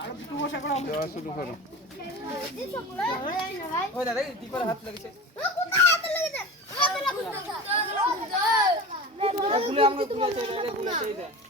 আমাকে পুরো চাই দেয়